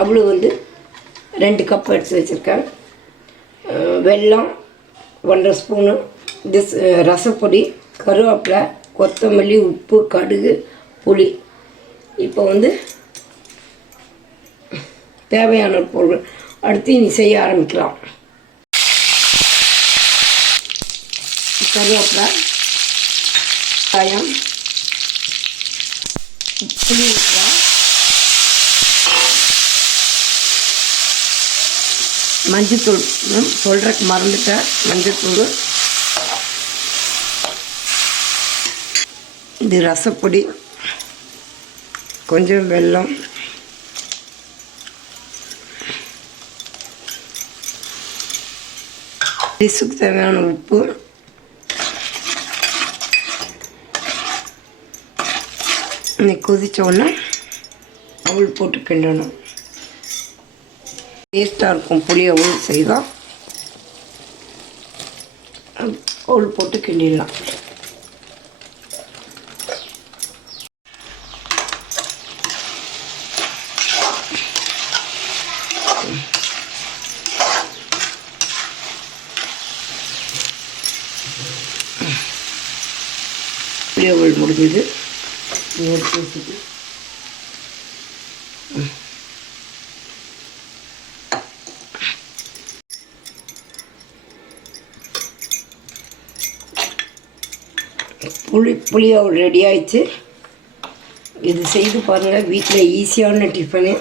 அவல் வந்து 2 கப் எடுத்து வச்சுருக்கேன். வெல்லம் 1.5 ஸ்பூனு, ரசப்பொடி, கருவேப்பிலை, கொத்தமல்லி, உப்பு, கடுகு, புளி. இப்போ வந்து தேவையான பொருள் அடுத்து இனி செய்ய ஆரம்பிக்கலாம். கருவேப்பிலை, வெங்காயம், புளி ஊற்றலாம், மஞ்சத்தூள் சொல்கிறக்கு மறந்துட்டேன். மஞ்சத்தூள், இது ரசப்பொடி, கொஞ்சம் வெல்லம், டிஷ்ஷுக்கு தேவையான உப்பு, இன்னைக்கு கொதித்த உடனே அவல் போட்டு கிண்டணும். டேஸ்ட்டாக இருக்கும். புளி அவல் செய்தால் அவல் போட்டு கிண்டிடலாம். புளி அவல் முடிஞ்சது. பேசிட்டு புளி அவல் ரெடி ஆயிடுச்சு. இது செய்து பாருங்கள். வீட்டில் ஈஸியான டிஃபனு.